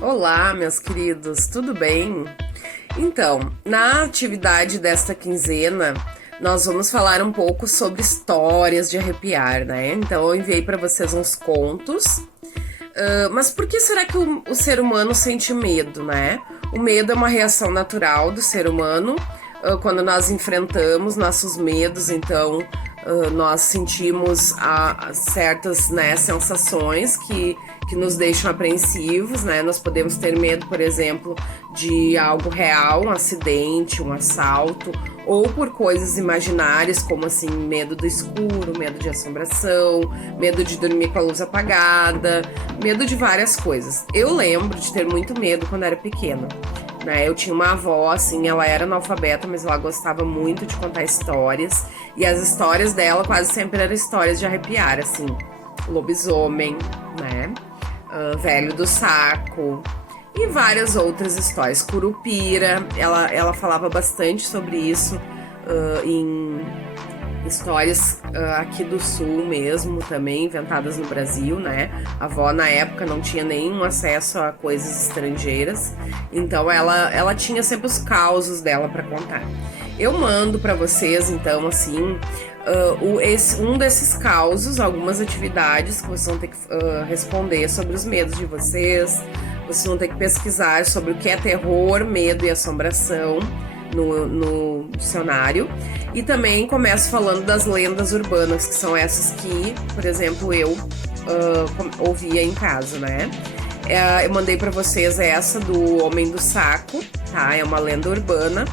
Olá, meus queridos, tudo bem? Então, na atividade desta quinzena, nós vamos falar um pouco sobre histórias de arrepiar, né? Então, eu enviei para vocês uns contos. Mas por que será que o ser humano sente medo, né? O medo é uma reação natural do ser humano. Quando nós enfrentamos nossos medos, então nós sentimos certas, né, sensações que nos deixam apreensivos, né? Nós podemos ter medo, por exemplo, de algo real, um acidente, um assalto, ou por coisas imaginárias, como assim, medo do escuro, medo de assombração, medo de dormir com a luz apagada, medo de várias coisas. Eu lembro de ter muito medo quando era pequena. Né? Eu tinha uma avó, assim, ela era analfabeta, mas ela gostava muito de contar histórias. E as histórias dela quase sempre eram histórias de arrepiar, assim. Lobisomem, né? Velho do saco e várias outras histórias. Curupira, ela falava bastante sobre isso em histórias aqui do sul mesmo, também inventadas no Brasil, né? A avó na época não tinha nenhum acesso a coisas estrangeiras, então ela tinha sempre os causos dela para contar. Eu mando para vocês, então, assim, um desses causos, algumas atividades que vocês vão ter que responder sobre os medos de vocês. Vocês vão ter que pesquisar sobre o que é terror, medo e assombração no dicionário. E também começo falando das lendas urbanas, que são essas que, por exemplo, eu ouvia em casa, né? Eu mandei para vocês essa do Homem do Saco, tá? É uma lenda urbana,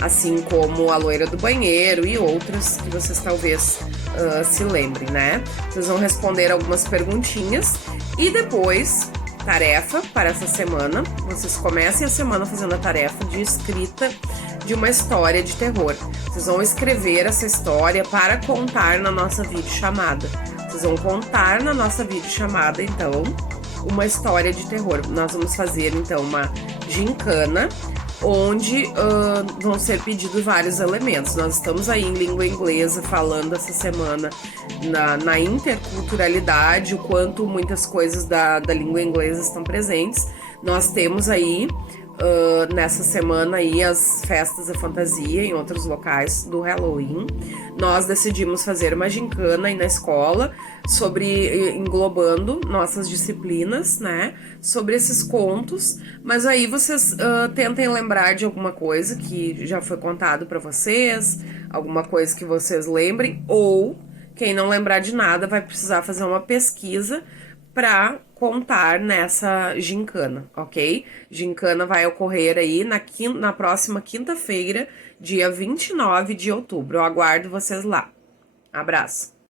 assim como a Loira do Banheiro e outras que vocês talvez se lembrem, né? Vocês vão responder algumas perguntinhas e depois, tarefa para essa semana, vocês comecem a semana fazendo a tarefa de escrita de uma história de terror. Vocês vão escrever essa história para contar na nossa videochamada. Vocês vão contar na nossa videochamada, então, uma história de terror. Nós vamos fazer, então, uma gincana, onde vão ser pedidos vários elementos. Nós estamos aí em língua inglesa falando essa semana na interculturalidade, o quanto muitas coisas da língua inglesa estão presentes. Nós temos aí nessa semana aí as festas da fantasia em outros locais do Halloween. Nós decidimos fazer uma gincana aí na escola englobando nossas disciplinas, né, sobre esses contos, mas aí vocês tentem lembrar de alguma coisa que já foi contado para vocês, alguma coisa que vocês lembrem, ou quem não lembrar de nada vai precisar fazer uma pesquisa para contar nessa gincana, ok? Gincana vai ocorrer aí na próxima quinta-feira, dia 29 de outubro. Eu aguardo vocês lá. Abraço!